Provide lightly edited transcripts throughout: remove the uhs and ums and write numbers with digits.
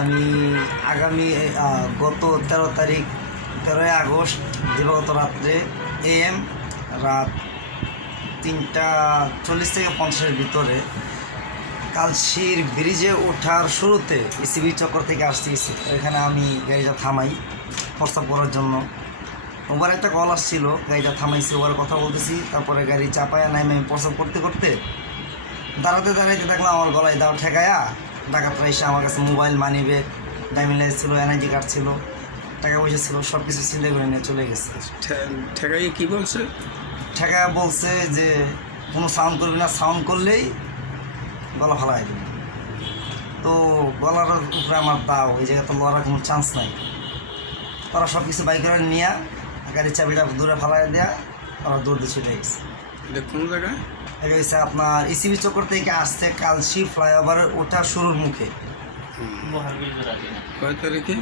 আমি আগামী গত 13 আগস্ট দিবাগত রাত্রে AM রাত 3:40 থেকে 50-এর ভিতরে কালশির ব্রিজে ওঠার শুরুতে ইসিবি চক্কর থেকে আসছি। এখানে আমি গাড়িটা থামাই প্রস্তাব করার জন্য। ওবার একটা কল আসছিল, গাড়িটা থামাইছি, ওবার কথা বলতেছি। তারপরে গাড়ি চাপায়া নামে আমি প্রস্তাব করতে করতে দাঁড়াতে দেখলাম আমার গলায় দাও ঠেকায়া ডাকাতরা এসে আমার কাছে mobile, money bag, driving licence ছিল, এনআইডি কার্ড ছিল, টাকা পয়সা ছিল, সব কিছু চিন্তা করে নিয়ে চলে গেছে। ঠেকাইয়ে কী বলছে? ঠেকায়া বলছে যে কোনো সাউন্ড করবি না, সাউন্ড করলেই গলা ফালাই দেবে। তো গলার উপরে আমার দাও, এই জায়গায় তো লড়ার কোনো চান্স নাই। তারা সব কিছু বাইক করে নিয়ে গাড়ির চাবিটা দূরে ফালাই দেওয়া, তারা দৌড় দিয়ে চলে গেছে। এটা কোন জায়গায়? এটা হচ্ছে আপনার ইসিবি চক্কর থেকে আসছে কালশি ফ্লাইওভারের ওঠা শুরুর মুখে। কয় তারিখে?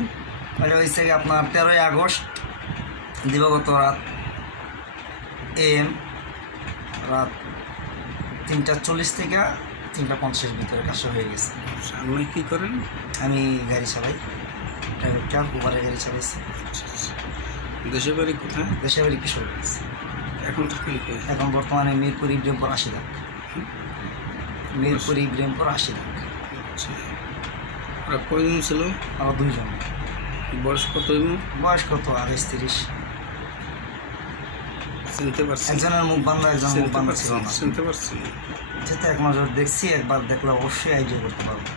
এটা হচ্ছে আপনার 13 আগস্ট দিবাগত রাত AM রাত 3:40 থেকে 3:50-এর ভিতরে কাজ হয়ে গেছে। আপনি কী করেন? আমি গাড়ি চালাই, প্রাইভেট উবারে গাড়ি চালাইছি। দেশের বাড়ি কোথায়? দেশের বাড়ি কিশোরগঞ্জ। এখন থাকেন কে? এখন বর্তমানে মিরপুর ইব্রাহিমপুর 80 লাখ। মিরপুর ইব্রাহিমপুর 80 লাখ। আচ্ছা, ওরা কয়জন ছিল? আরও 2 জন। বয়স কত? বয়স কত? 28-30। চিনতে পারছেন? একজনের মুখ বান্ধা, একজন মুখ বান্ধা ছিল না। চিনতে পারছেন? যেহেতু এক নজর দেখছি, একবার দেখলে অবশ্যই আইডিয়া করতে পারবো।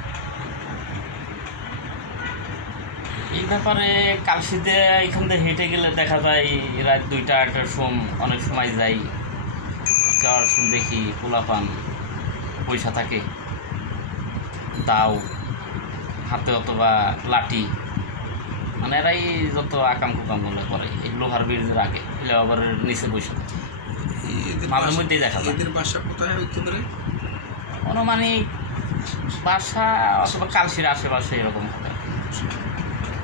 এই ব্যাপারে কালশিতে এখান থেকে হেঁটে গেলে দেখা যায় রাত 2টা-1টার সময় অনেক সময় যাই, যাওয়ার সময় দেখি পোলাপান পয়সা থাকে, দাও হাতে অথবা লাঠি, মানে এরাই যত আকাম কুকামগুলো করে এই লোহার ব্রিজের আগে ফ্লাইওভারের নিচে বসে থাকে। মাঝে মধ্যেই দেখা যায়। এদের বাসা কোথায় হইতে পারে? অনুমানিক বাসা অথবা কালশির আশেপাশে এরকম হবে।